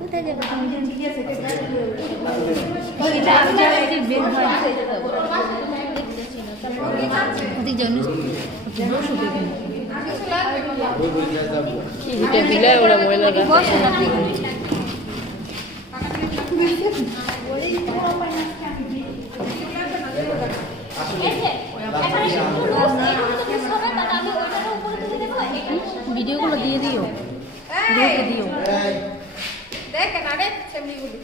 কোথায় যাবে ঠিক আছে বিলাই ওরা মহিলারা ভিডিওগুলো দিয়ে দিও দিও দেখ না রে সেমনিগুলো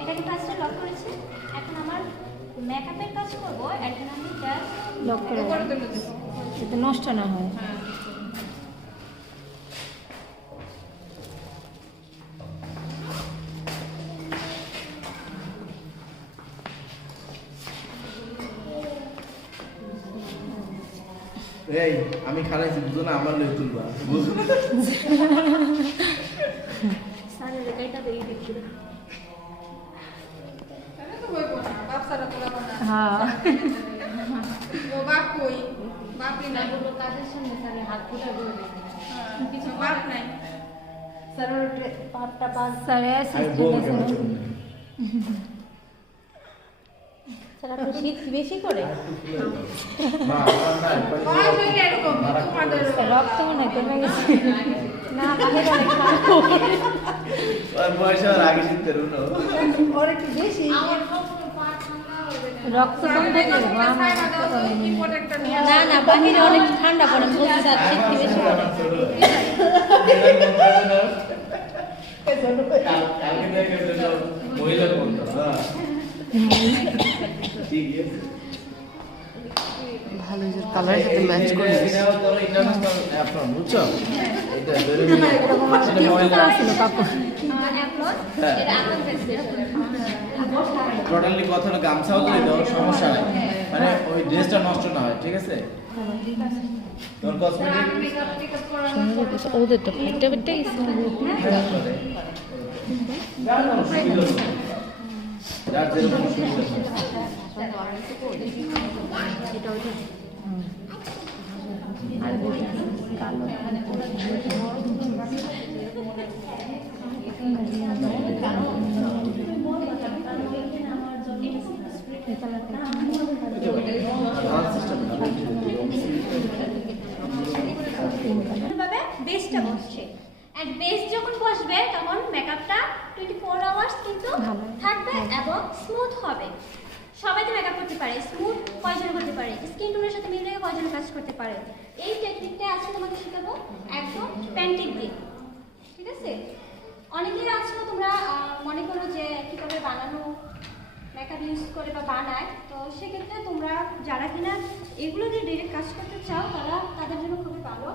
এটাকে ফার্স্টে লক করেছি এখন আমার মেকআপের কাজ করব এখন আমি জাস্ট লক করে যাতে নষ্ট না হয় এই আমি খারাইছি বুঝো না আমার লই তুলবা বুঝো সারা লেখাটা বেরিয়ে দেখি তাহলে তো বইবো না বাপ সারা তোলা না হ্যাঁ ও বাপ কই বাপই নাই বললো কাজের সঙ্গে সারে হাত ফুটা দিয়ে কিছু বাপ নাই সারার পাটটা পাস সারে আর বউ কেমন ছিল? সারা তো শীত বেশি করে মা আমার নাই বয়স হইলে এরকম তোমাদের রক্ত মনে কমে গেছে না বাইরে অনেক আর বয়স আর আগে শিখতে রুনো ওর একটু বেশি রক্ত কম থাকলে কি প্রোটেক্টর নিয়ে না না বাহিরে অনেক ঠান্ডা পড়ে বলতে যাচ্ছে শীত বেশি করে কালকে দেখে তো মহিলা বলতো হ্যাঁ ঠিক আছে ভালো যে কালারের সাথে ম্যাচ করে এটা তো ইন্টারন্যাশনাল অ্যাপ না বুঝছো এটা বেরে বেরে মহিলা ছিল কাকু এটা আতঙ্ক টোটালি কথা হলো গামছাও তো দাও সমস্যা নাই মানে ওই ড্রেসটা নষ্ট না হয় ঠিক আছে তোর কসমেটিক ওদের তো ফিটটা ফিটটা গেছে যার যেরকম সুবিধা বেসটা বসছে এন্ড বেস যখন বসবে তখন মেকআপটা 24 আওয়ার্স কিন্তু থাকবে এবং স্মুথ হবে সবাই তো মেকআপ করতে পারে স্মুথ কয়জন করতে পারে স্কিন টোনের সাথে মিলে কয়জন কাজ করতে পারে এই টেকনিকটা আজকে তোমাকে শেখাবো একদম প্যান্টিক দিয়ে ঠিক আছে অনেকেই আছো তোমরা মনে করো যে কিভাবে বানানো মেকআপ ইউজ করে বা বানায় তো সেক্ষেত্রে তোমরা যারা কিনা এগুলো দিয়ে ডিরেক্ট কাজ করতে চাও তারা তাদের জন্য খুবই ভালো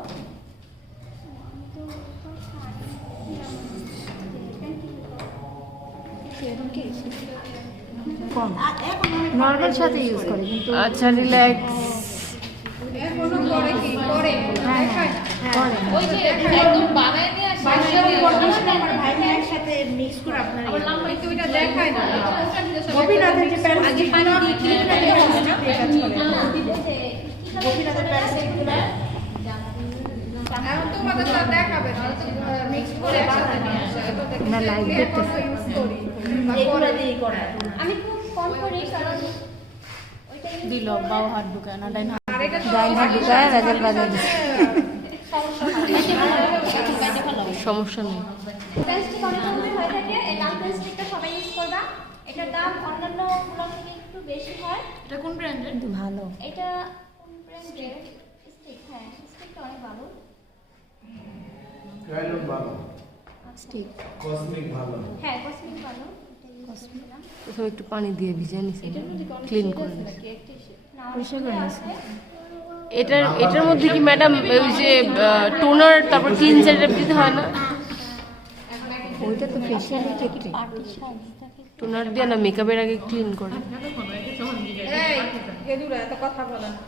কম নর্মাল সাথে ইউজ করে কিন্তু আচ্ছা রিল্যাক্স এখনো করে কি করে দেখায় করে ওই যে একদম বানায় নিয়ে আসে আমার ভাই না একসাথে মিক্স করে আপনার আবার লম্বা তো ওইটা দেখায় না গোপীনাথের যে প্যান্ট আগে পানি দিয়ে ক্লিন করে কাজ করে গোপীনাথের প্যান্ট সেগুলো এখন তোমাদের তো দেখাবে না মিক্স করে একসাথে নিয়ে আসে না লাইভ দেখতেছি ইউজ করি এগুলো দিয়ে করে আমি খুব কম করি কারণ ওইটা দিল বাও হাত ঢুকায় না ডাইন হাত আর এটা তো ডাইন হাত ঢুকায় রাজাল বাজার দিচ্ছে সমস্যা নেই প্লাস্টিক অনেক ধরনের হয়ে থাকে এই লাল প্লাস্টিকটা সবাই ইউজ করবা এটার দাম অন্যান্য গুলো থেকে একটু বেশি হয় এটা কোন ব্র্যান্ডের কিন্তু ভালো এটা কোন ব্র্যান্ডের স্টিক হ্যাঁ স্টিকটা অনেক ভালো কাইলন ভালো স্টিক কসমিক ভালো হ্যাঁ কসমেটিক ভালো প্রথমে একটু পানি দিয়ে ভিজিয়ে নিছি ক্লিন করে নিছি পরিষ্কার করে নিয়েছি এটার মধ্যে কি ম্যাডাম ওই যে টোনার তারপর ক্লিনজার দিতে হয় না ওইটা তো ফেশিয়ালের টেকনিক টোনার দিয়ে না মেকআপের আগে ক্লিন করে এই এদুরা এত কথা বলে না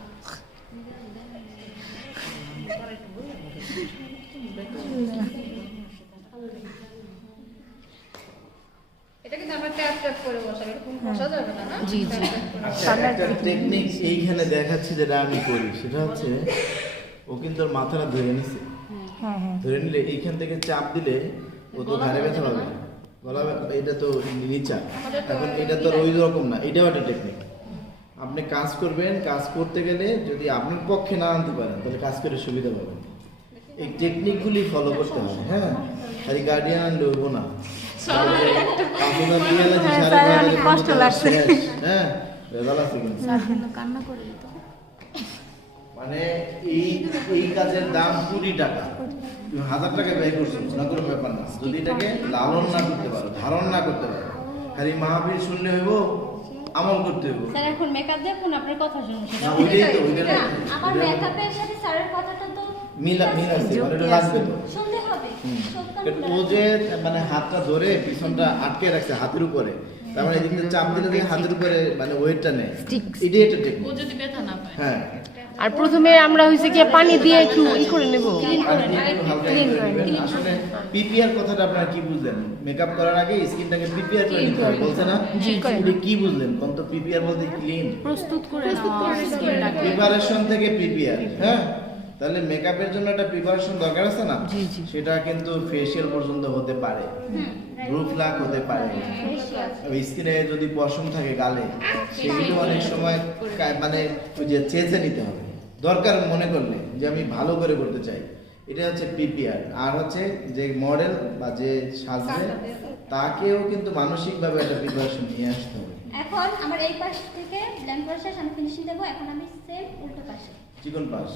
জি জি। আচ্ছা, একটা টেকনিক এইখানে দেখাচ্ছি যেটা আমি করি, সেটা হচ্ছে ও কিন্তু ওর মাথাটা ধরে নিছে, হ্যাঁ হ্যাঁ ধরে নিলে এইখান থেকে চাপ দিলে ও তো ঘাড়ে ব্যথা পাবে, গলা এটা তো নিচা, এখন এটা তো ওই রকম না, এটাও একটা টেকনিক। আপনি কাজ করবেন, কাজ করতে গেলে যদি আপনার পক্ষে না আনতে পারেন তাহলে কাজ করে সুবিধা পাবেন। এই টেকনিকগুলি ফলো করতে হবে, হ্যাঁ, খালি গার্ডিয়ান আনলে হইব না। কষ্ট লাগছে। হ্যাঁ, রেজাল্ট আছে কিন্তু। মানে এই কাজের দাম 20 টাকা, তুমি 1000 টাকা ব্যয় করছো, না কোনো ব্যাপার না। যদি এটাকে লালন না করতে পারো, ধারণ না করতে পারো, খালি মাহফিল শুনলে হইব, আমল করতে হইব। স্যার এখন মেকআপ দেখুন আপনার কথা শুনুন। না, ওইটাই তো, ওইটাই না, আমার মেকআপের সাথে স্যারের কথাটা তো মিল আছে, মানে এটা লাগবে তো। শুনতে হবে। কারণ ও যে মানে হাতটা ধরে পিছনটা আটকে রাখছে হাতের উপরে, তার মানে এদিকে চাপ দিলে যে হাতের উপরে মানে ওয়েটটা নেয়, এটাই একটা টেকনিক। ও যদি ব্যথা না পায়। হ্যাঁ, আর প্রথমে আমরা হইছে কি পানি দিয়ে একটু করে নেব। পানি দিয়ে একটু হালকা করে নেবেন। আসলে পিপিআর কথাটা আপনারা কি বুঝলেন? মেকআপ করার আগে স্কিনটাকে পিপিআর করে নিতে হবে, বলছে না? এটা কি বুঝলেন? কোন তো পিপিআর বলতে ক্লিন, প্রস্তুত করে স্কিনটাকে। প্রিপারেশন থেকে পিপিআর, হ্যাঁ। তাহলে মেকআপের জন্য একটা প্রিপারেশন দরকার আছে না? জি জি। সেটা কিন্তু ফেশিয়াল পর্যন্ত হতে পারে, ব্রু প্লাক হতে পারে, ওই স্কিনে যদি পশম থাকে গালে সেগুলো অনেক সময় মানে ওই যে চেঁচে নিতে হবে দরকার মনে করলে, যে আমি ভালো করে করতে চাই। এটা হচ্ছে পিপিআর। আর হচ্ছে যে মডেল বা যে সাজবে তাকেও কিন্তু মানসিকভাবে একটা প্রিপারেশন নিয়ে আসতে হবে। এখন আমার এই পাশ থেকে ব্ল্যাঙ্ক করা শেষ, আমি ফিনিশিং দেব। এখন আমি সেম উল্টো পাশে চিকন পাশ,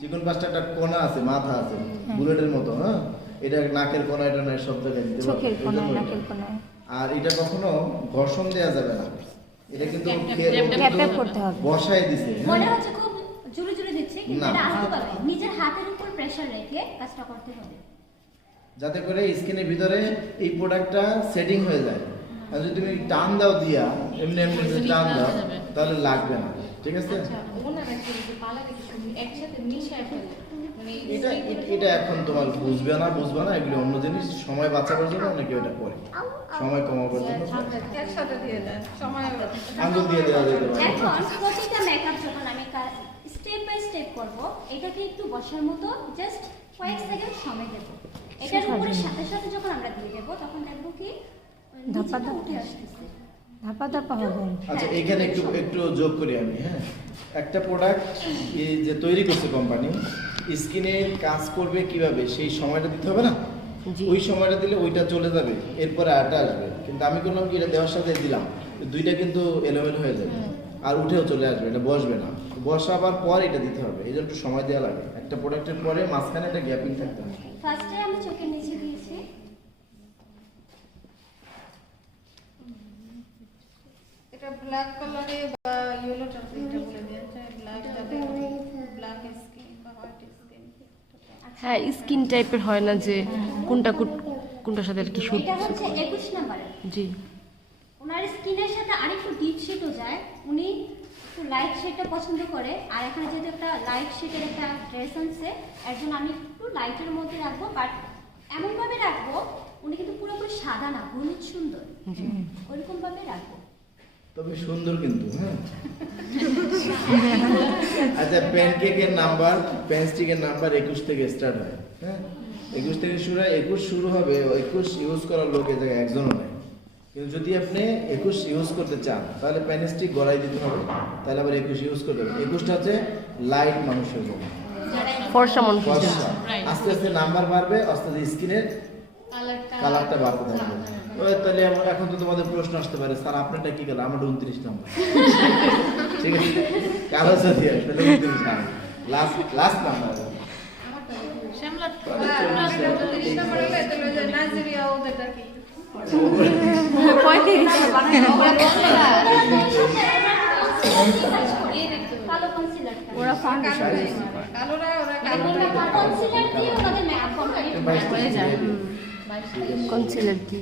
চিকন পাশটা একটা কোণা আছে, মাথা আছে বুলেটের মতো, হ্যাঁ, এটা নাকের কোণা, এটা নয় সব জায়গায় দিতে পারবে, চোখের কোণায়, নাকের কোণায়। আর এটা কখনো ঘর্ষণ দেওয়া যাবে না, এটা কিন্তু ট্যাপ করতে হবে। বসায় দিছে, মনে হ্যাঁ। হচ্ছে খুব জোরে জোরে দিচ্ছে, কিন্তু না। এটা আসতে পারে। নিজের হাতের উপর প্রেসার রেখে কাজটা করতে হবে, যাতে করে স্কিনের ভিতরে এই প্রোডাক্টটা সেটিং হয়ে যায়। আর যদি তুমি টান দাও দিয়া এমনি এমনি যদি টান দাও তাহলে লাগবে না, ঠিক আছে? এটা এটা এখন তোমার বুঝবে না এগুলো অন্য জিনিস, সময় বাঁচাবার জন্য অনেকে এটা করে, সময় কমাবার জন্য আঙ্গুল দিয়ে দেওয়া যেতে পারে। এখন প্রতিটা মেকআপ যখন আমি স্টেপ বাই স্টেপ করব, এটাকে একটু বসার মতো জাস্ট কয়েক সেকেন্ড সময় দেব। এটার উপরে সাথে সাথে যখন আমরা দিয়ে দেব, তখন দেখব কি ধাপা নিচেটা ধাপা উঠে আসতেছে। ধাপা ধাপা হবে। আচ্ছা, এখানে একটু যোগ করি আমি, হ্যাঁ। একটা প্রোডাক্ট যে তৈরি করছে কোম্পানি, স্কিনে কাজ করবে কিভাবে সেই সময়টা দিতে হবে না? ওই সময়টা দিলে ওইটা চলে যাবে, এরপরে আরটা আসবে। কিন্তু আমি করলাম কি, এটা দেওয়ার সাথে দিলাম, দুইটা কিন্তু এলোমেলো হয়ে যাবে আর উঠেও চলে আসবে, এটা বসবে না। বসাবার পর এটা দিতে হবে, এই জন্য একটু সময় দেওয়া লাগে। একটা প্রোডাক্টের পরে মাঝখানে একটা গ্যাপিং থাকতে হবে। ফার্স্টে আমি চোখের নিচে দিয়েছি, এটা ব্ল্যাক কালারে বা ইয়েলো টাইপের, এটা বলে দিয়েছে ব্ল্যাক ব্ল্যাক স্কিন বা হোয়াইট স্কিন। হ্যাঁ, স্কিন টাইপের হয় না যে কোনটার সাথে আর কি শুট। এটা হচ্ছে 21 নম্বরে। জি। ওনার স্কিনের সাথে আরেকটু ডিপ শেডও যায়, উনি একটু লাইট শেডটা পছন্দ করে। আর এখানে যেহেতু একটা লাইট শেডের একটা ড্রেস আনছে, এর জন্য আমি একটু লাইটের মধ্যে রাখবো, বাট এমনভাবে রাখবো উনি কিন্তু পুরোপুরি সাদা না, হলুদ সুন্দর, ওইরকম ভাবে রাখবো। তবে সুন্দর কিন্তু, হ্যাঁ। আচ্ছা, প্যানকেকের নাম্বার, প্যানস্টিকের নাম্বার 21 থেকে স্টার্ট হয়, হ্যাঁ। 21 থেকে শুরু হয়, 21 শুরু হবে। 21 ইউজ করার লোক এই জায়গায় একজনও নেই। কিন্তু যদি আপনি 21 ইউজ করতে চান তাহলে প্যানস্টিক গড়াই দিতে হবে, তাহলে আবার 21 ইউজ করতে হবে। 21টা হচ্ছে লাইট মানুষের জন্য, ফর্সা মানুষ। ফর্সা। আস্তে আস্তে নাম্বার বাড়বে, আস্তে আস্তে স্কিনের কালারটা বাড়তে থাকবে। তাহলে এখন তো তোমাদের প্রশ্ন আসতে পারে, স্যার আপনারটা কি কালার? আমার 29 নাম্বার, ঠিক আছে? কালো সাথে তাহলে 29 নাম্বার লাস্ট নাম্বার। কালো কনসিলারটা ওরা ফাউন্ডেশন কনসিলার দিয়ে ওনাদের মেকআপ কমপ্লিট হয়ে যায়। কনসিলার কি?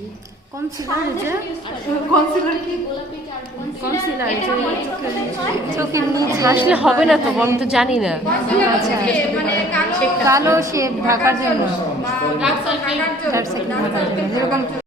চোখের নিচে আসলে হবে না তো, আমি তো জানি না। আচ্ছা, কালো শেপ ঢাকার জন্য, ডার্ক সার্কেল ঢাকার জন্য, যেরকম